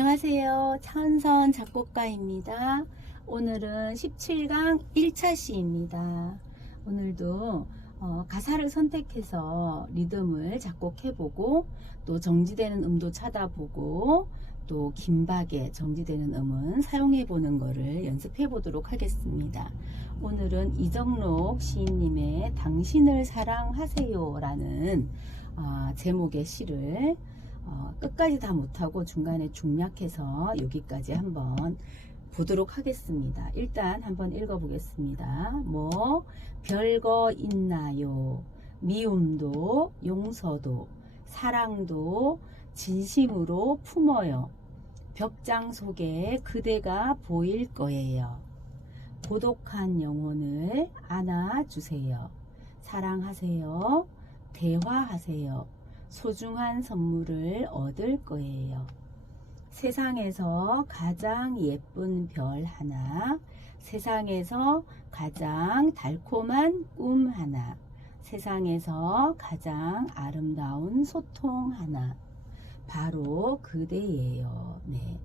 안녕하세요. 차은선 작곡가입니다. 오늘은 17강 1차 시입니다. 오늘도 어, 가사를 선택해서 리듬을 작곡해보고 또 정지되는 음도 찾아보고 또 긴박에 정지되는 음은 사용해보는 거를 연습해보도록 하겠습니다. 오늘은 이정록 시인님의 당신을 사랑하세요 라는 어, 제목의 시를 어, 끝까지 다 못하고 중간에 중략해서 여기까지 한번 보도록 하겠습니다. 일단 한번 읽어보겠습니다. 뭐 별거 있나요? 미움도 용서도 사랑도 진심으로 품어요. 벽장 속에 그대가 보일 거예요. 고독한 영혼을 안아주세요. 사랑하세요. 대화하세요. 소중한 선물을 얻을 거예요. 세상에서 가장 예쁜 별 하나, 세상에서 가장 달콤한 꿈 하나, 세상에서 가장 아름다운 소통 하나, 바로 그대예요. 네.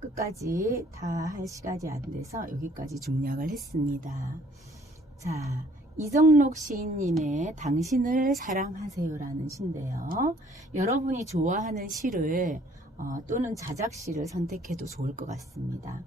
끝까지 다 할 시간이 안 돼서 여기까지 중략을 했습니다. 자, 이정록 시인님의 당신을 사랑하세요라는 시인데요. 여러분이 좋아하는 시를 어, 또는 자작시를 선택해도 좋을 것 같습니다.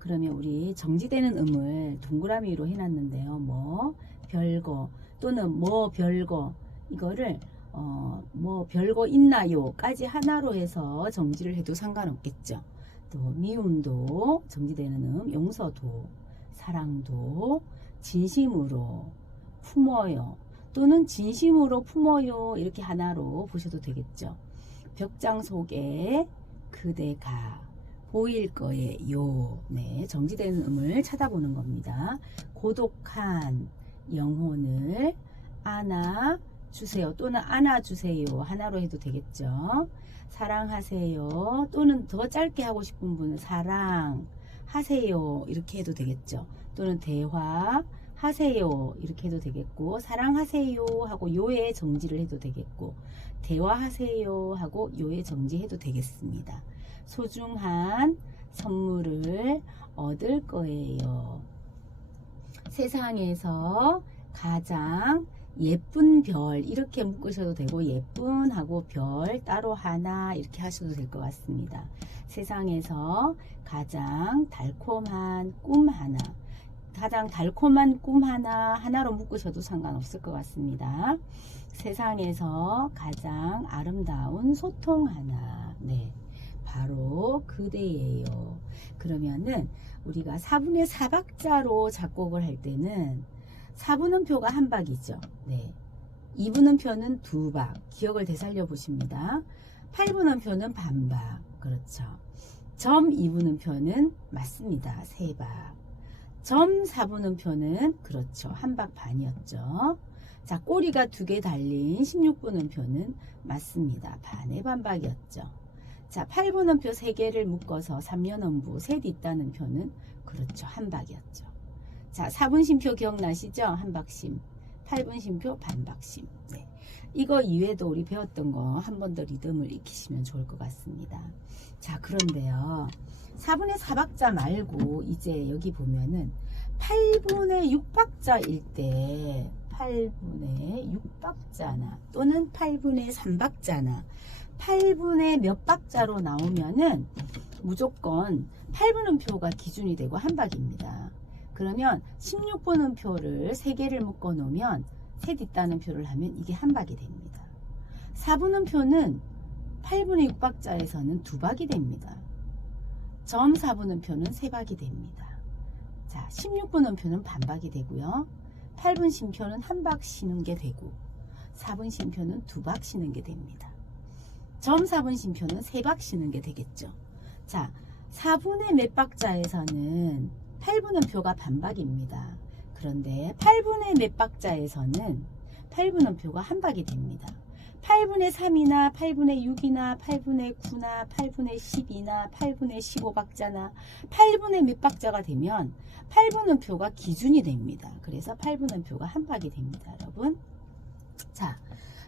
그러면 우리 정지되는 음을 동그라미로 해놨는데요. 뭐 별거 또는 뭐 별거 이거를 어, 뭐 별거 있나요?까지 하나로 해서 정지를 해도 상관없겠죠. 또 미움도 정지되는 음, 용서도 사랑도 진심으로 품어요. 또는 진심으로 품어요. 이렇게 하나로 보셔도 되겠죠. 벽장 속에 그대가 보일 거예요. 네, 정지되는 음을 찾아보는 겁니다. 고독한 영혼을 안아 주세요. 또는 안아 주세요. 하나로 해도 되겠죠. 사랑하세요. 또는 더 짧게 하고 싶은 분은 사랑하세요. 이렇게 해도 되겠죠. 또는 대화 하세요 이렇게 해도 되겠고 사랑하세요 하고 요에 정지를 해도 되겠고 대화하세요 하고 요에 정지해도 되겠습니다. 소중한 선물을 얻을 거예요. 세상에서 가장 예쁜 별 이렇게 묶으셔도 되고 예쁜 하고 별 따로 하나 이렇게 하셔도 될 것 같습니다. 세상에서 가장 달콤한 꿈 하나 가장 달콤한 꿈 하나 하나로 묶으셔도 상관없을 것 같습니다. 세상에서 가장 아름다운 소통 하나 네 바로 그대예요. 그러면은 우리가 4분의 4박자로 작곡을 할 때는 4분음표가 한 박이죠. 네. 2분음표는 두 박. 기억을 되살려 보십니다. 8분음표는 반박. 그렇죠. 점 2분음표는 맞습니다. 세 박. 점 4분음표는 그렇죠. 한박 반이었죠. 자, 꼬리가 두 개 달린 16분음표는 맞습니다. 반의 반박이었죠. 자, 8분음표 3개를 묶어서 3년음부 셋 있다는 표는 그렇죠. 한 박이었죠. 자, 4분심표 기억나시죠? 한박심. 8분심표 반박심. 네. 이거 이외에도 우리 배웠던 거 한 번 더 리듬을 익히시면 좋을 것 같습니다. 자, 그런데요. 4분의 4박자 말고 이제 여기 보면은 8분의 6박자일 때 8분의 6박자나 또는 8분의 3박자나 8분의 몇 박자로 나오면은 무조건 8분음표가 기준이 되고 한 박입니다. 그러면 16분음표를 3개를 묶어 놓으면 셋 있다는 표를 하면 이게 한 박이 됩니다. 4분음표는 8분의 6박자에서는 두 박이 됩니다. 점 4분음표는 세 박이 됩니다. 자, 16분음표는 반박이 되고요. 8분 심표는 한 박 쉬는 게 되고 4분 심표는 두 박 쉬는 게 됩니다. 점 4분 심표는 세 박 쉬는 게 되겠죠. 자, 4분의 몇 박자에서는 8분음표가 반박입니다. 그런데 8분의 몇 박자에서는 8분음표가 한 박이 됩니다. 8분의 3이나 8분의 6이나 8분의 9나 8분의 10이나 8분의 15박자나 8분의 몇 박자가 되면 8분음표가 기준이 됩니다. 그래서 8분음표가 한 박이 됩니다. 여러분. 자,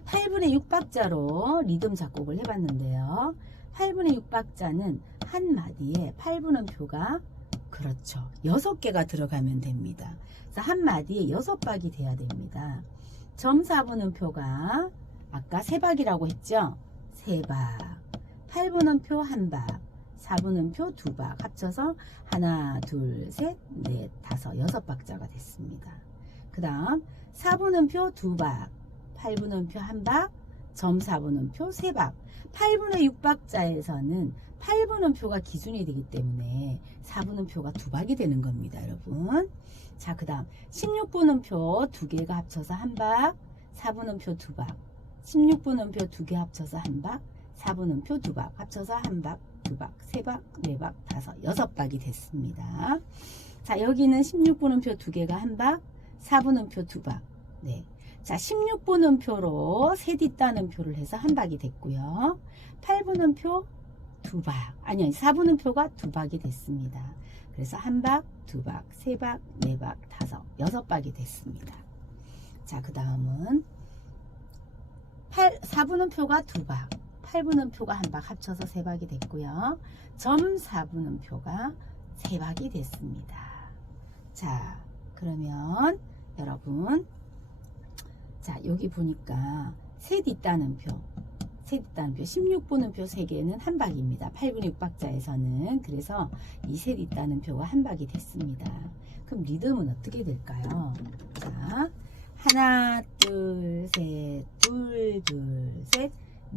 8분의 6박자로 리듬 작곡을 해봤는데요. 8분의 6박자는 한 마디에 8분음 표가 그렇죠. 6개가 들어가면 됩니다. 한 마디에 6박이 돼야 됩니다. 점 4분음 표가 아까 3박이라고 했죠? 3박. 8분음 표 1박. 4분음 표 2박. 합쳐서 하나, 둘, 셋, 넷, 다섯, 여섯 박자가 됐습니다. 그 다음 4분음 표 2박. 8분음 표 1박. 점 4분음 표 3박. 8분의 6박자에서는 8분음 표가 기준이 되기 때문에 4분음 표가 두 박이 되는 겁니다, 여러분. 자, 그 다음 16분음 표두 개가 합쳐서 한 박, 4분음 표두 박. 16분음 표두개 합쳐서 한 박, 4분음 표두 박. 합쳐서 한 박, 두 박, 세 박, 네 박, 다섯, 여섯 박이 됐습니다. 자, 여기는 16분음 표두 개가 한 박, 4분음 표두 박. 네. 자, 16분음 표로 셋 있다는 표를 해서 한 박이 됐고요. 8분음 표 두 박. 아니, 아니, 4분음 표가 두 박이 됐습니다. 그래서 한 박, 두 박, 세 박, 네 박, 다섯, 여섯 박이 됐습니다. 자, 그 다음은 8, 4분음 표가 두 박, 8분음 표가 한 박 합쳐서 세 박이 됐고요. 점 4분음 표가 세 박이 됐습니다. 자, 그러면 여러분 자, 여기 보니까 셋 있다는 표, 셋 있다는 표, 16분음 표 3개는 한 박입니다. 8분 6박자에서는. 그래서 이 셋 있다는 표가 한 박이 됐습니다. 그럼 리듬은 어떻게 될까요? 자, 하나, 둘, 셋, 둘, 둘, 셋,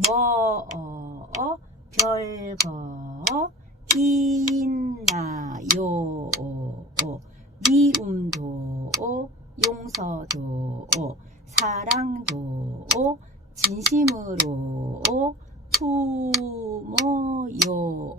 뭐, 어, 어, 별, 거, 어, 있나, 요, 어, 어, 미움도, 어, 용서도, 어, 사랑도, 어, 진심으로, 어, 부모요,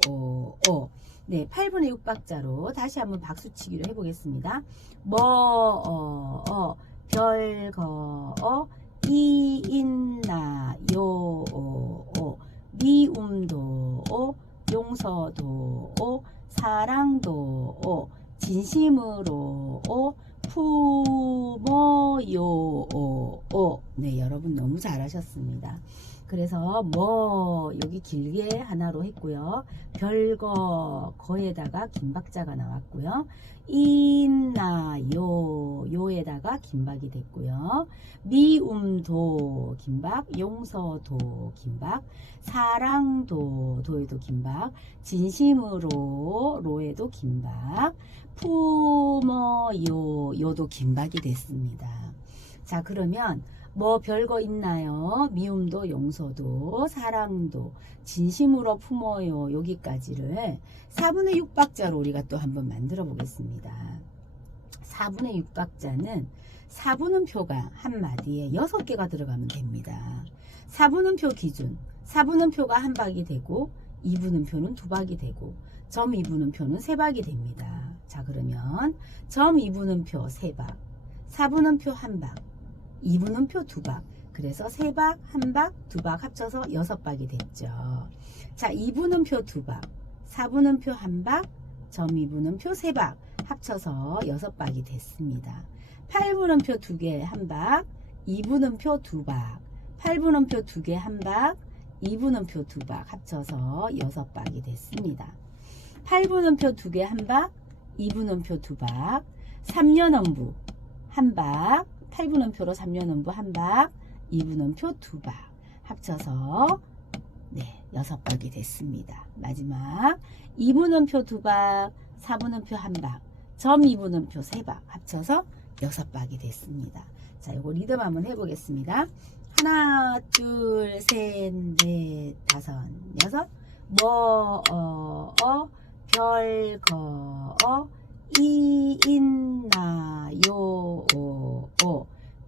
어, 어. 네, 8분의 6박자로 다시 한번 박수치기로 해보겠습니다. 뭐, 어, 어, 별, 거, 어, 이, 있나, 요, 어, 어, 미움도, 어, 용서도, 어, 사랑도, 어, 진심으로, 어, 어. 네, 여러분 너무 잘하셨습니다. 그래서 뭐 여기 길게 하나로 했고요. 별거 거에다가 긴 박자가 나왔고요. 있나 요 요에다가 긴박이 됐고요. 미움도 긴박, 용서도 긴박, 사랑도 도에도 긴박, 진심으로 로에도 긴박, 부모요. 요도 긴박이 됐습니다. 자 그러면 뭐 별거 있나요? 미움도 용서도 사랑도 진심으로 품어요. 여기까지를 4분의 6박자로 우리가 또 한번 만들어 보겠습니다. 4분의 6박자는 4분음 표가 한 마디에 6개가 들어가면 됩니다. 4분음 표 기준 4분음 표가 한 박이 되고 2분음 표는 두 박이 되고 점 2분음 표는 세 박이 됩니다 자 그러면 점 2분음 표 3박 4분음 표 한박 2분음 표 2박. 그래서 3박, 1박, 2박 합쳐서 6박이 됐죠. 자, 2분음 표 2박, 4분음 표 1박, 점 2분음 표 3박 합쳐서 6박이 됐습니다. 8분음 표 2개 1박, 2분음 표 2박, 8분음 표 2개 1박, 2분음 표 2박 합쳐서 6박이 됐습니다. 8분음 표 2개 1박, 2분음 표 2박, 3년음부 1박, 8분음표로 3년음부 한 박, 2분음표 두박 합쳐서 네, 여섯 박이 됐습니다. 마지막 2분음표 두 박, 4분음표 한 박, 점 2분음표 세박 합쳐서 여섯 박이 됐습니다. 자, 이거 리듬 한번 해보겠습니다. 하나, 둘, 셋, 넷, 다섯, 여섯. 뭐, 어, 어, 별, 거, 어, 이, 있나, 요, 오, 오,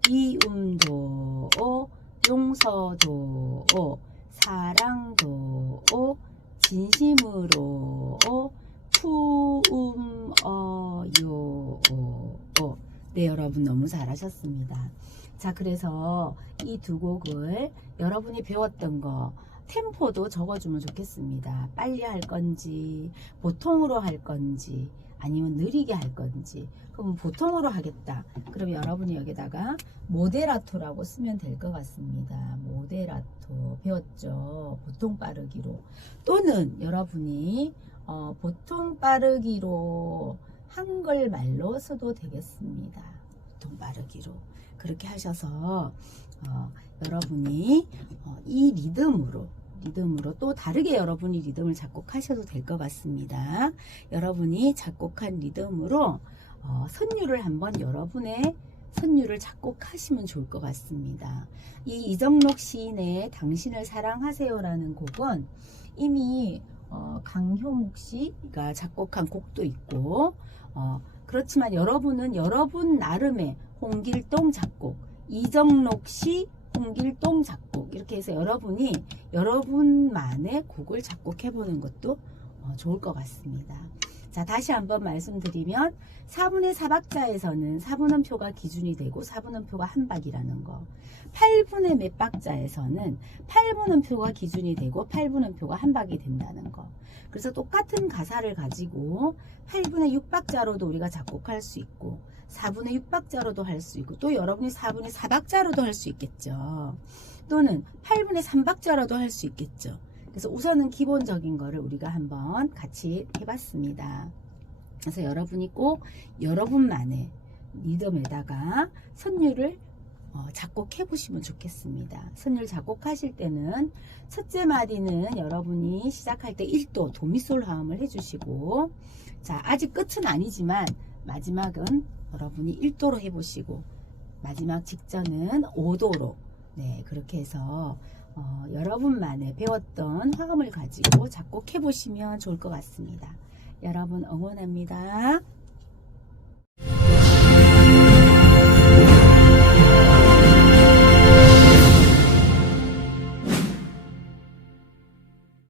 미움도, 오, 용서도, 오, 사랑도, 오, 진심으로, 어, 요, 오, 오. 네, 여러분 너무 잘하셨습니다. 자, 그래서 이 두 곡을 여러분이 배웠던 거, 템포도 적어주면 좋겠습니다. 빨리 할 건지, 보통으로 할 건지, 아니면 느리게 할 건지. 그럼 보통으로 하겠다. 그럼 여러분이 여기다가 모데라토라고 쓰면 될 것 같습니다. 모데라토 배웠죠. 보통 빠르기로. 또는 여러분이 어, 보통 빠르기로 한글말로 써도 되겠습니다. 보통 빠르기로 그렇게 하셔서 어, 여러분이 어, 이 리듬으로 리듬으로 또 다르게 여러분이 리듬을 작곡하셔도 될 것 같습니다. 여러분이 작곡한 리듬으로 어, 선율을 한번 여러분의 선율을 작곡하시면 좋을 것 같습니다. 이 이정록 시인의 당신을 사랑하세요라는 곡은 이미 어, 강효묵 씨가 작곡한 곡도 있고 어, 그렇지만 여러분은 여러분 나름의 홍길동 작곡, 이정록 씨 홍길동 작곡 이렇게 해서 여러분이 여러분만의 곡을 작곡해 보는 것도 어, 좋을 것 같습니다. 자, 다시 한번 말씀드리면 4분의 4박자에서는 4분음표가 기준이 되고 4분음표가 한 박이라는 거. 8분의 몇 박자에서는 8분음표가 기준이 되고 8분음표가 한 박이 된다는 거. 그래서 똑같은 가사를 가지고 8분의 6박자로도 우리가 작곡할 수 있고 4분의 6박자로도 할 수 있고 또 여러분이 4분의 4박자로도 할 수 있겠죠. 또는 8분의 3박자로도 할 수 있겠죠. 그래서 우선은 기본적인 거를 우리가 한번 같이 해봤습니다. 그래서 여러분이 꼭 여러분만의 리듬에다가 선율을 어, 작곡해 보시면 좋겠습니다. 선율 작곡하실 때는 첫째 마디는 여러분이 시작할 때 1도 도미솔 화음을 해주시고 자 아직 끝은 아니지만 마지막은 여러분이 1도로 해보시고 마지막 직전은 5도로 네 그렇게 해서 어, 여러분만의 배웠던 화음을 가지고 작곡해 보시면 좋을 것 같습니다. 여러분 응원합니다.